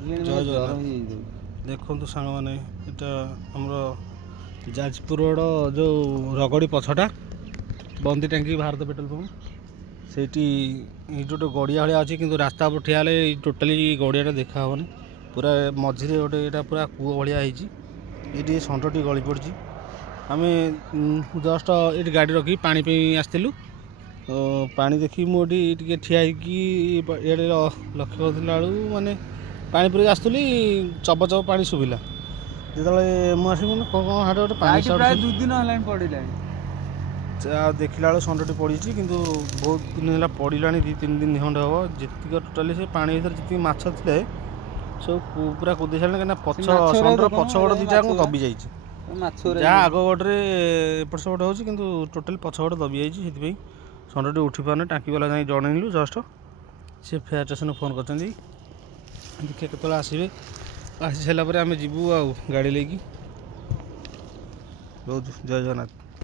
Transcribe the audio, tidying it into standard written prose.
ଜୟ ଜଗନ୍ନାଥ। ଦେଖନ୍ତୁ ସାଙ୍ଗମାନେ, ଏଇଟା ଆମର ଯାଜପୁର ରୋଡ଼ ଯେଉଁ ରଗଡ଼ି ପଛଟା ବନ୍ଦି ଟାଙ୍କି ଭାରତ ପେଟ୍ରୋଲ ପମ୍ପ, ସେଇଠି ଏଇଠି ଗୋଟେ ଗଡ଼ିଆ ଭଳିଆ ଅଛି, କିନ୍ତୁ ରାସ୍ତା ଉପରେ ଠିଆ ହେଲେ ଟୋଟାଲି ଗଡ଼ିଆଟା ଦେଖା ହେବନି। ପୁରା ମଝିରେ ଗୋଟେ ଏଇଟା ପୁରା କୂଅ ଭଳିଆ ହେଇଛି। ଏଇଠି ଷଣ୍ଢଟି ଗଳି ପଡ଼ିଛି। ଆମେ ଜଷ୍ଟ ଏଇଠି ଗାଡ଼ି ରଖିକି ପାଣି ପାଇଁ ଆସିଥିଲୁ। ପାଣି ଦେଖି ମୁଁ ଏଠି ଟିକେ ଠିଆ ହେଇକି ଇଆଡ଼େ ଲକ୍ଷ୍ୟ କରୁଥିଲା ବେଳକୁ ମାନେ ପାଣି ପୁରିକି ଆସୁଥିଲି, ଚବ ଚବ ପାଣି ଶୁଭିଲା। ଯେତେବେଳେ ମୁଁ ଆସିବି କ'ଣ ହାଡ଼େ ଗୋଟେ ପାଣି ପ୍ରାୟ 2 ଦିନ ହେଲାଣି ପଡ଼ିଲାଣି। ଦେଖିଲା ବେଳକୁ ଷଣ୍ଢଟି ପଡ଼ିଛି, କିନ୍ତୁ ବହୁତ ଦିନ ହେଲା ପଡ଼ିଲାଣି, 2-3 ଦିନ ଖଣ୍ଡେ ହେବ। ଯେତିକି ଟୋଟାଲି ସେ ପାଣି ଭିତରେ ଯେତିକି ମାଛ ଥିଲେ ସବୁ ପୁରା କୁଦେଇ ସାରିଲେଣି, କାହିଁକିନା ଷଣ୍ଢର ପଛ ଗୋଡ଼ ଦୁଇଟା ଦବି ଯାଇଛି। ଯାହା ଆଗ ଗୋଡ଼ରେ ଏପଟ ସେପଟ ହେଉଛି, କିନ୍ତୁ ଟୋଟାଲି ପଛ ଗୋଡ଼ ଦବି ଯାଇଛି। ସେଥିପାଇଁ ଷଣ୍ଢଟି ଉଠି ପାରୁନି। ଟାଙ୍କିବାଲା ଯାଇ ଜଣେଇଲୁ ଜଷ୍ଟ, ସେ ଫେୟାର ଷ୍ଟେସନକୁ ଫୋନ୍ କରିଛନ୍ତି। ଦେଖିବା କେତେବେଳେ ଆସିବେ। ଆସି ସାରିଲା ପରେ ଆମେ ଯିବୁ ଆଉ ଗାଡ଼ି ନେଇକି। ବହୁତ ଜୟ ଜଗନ୍ନାଥ।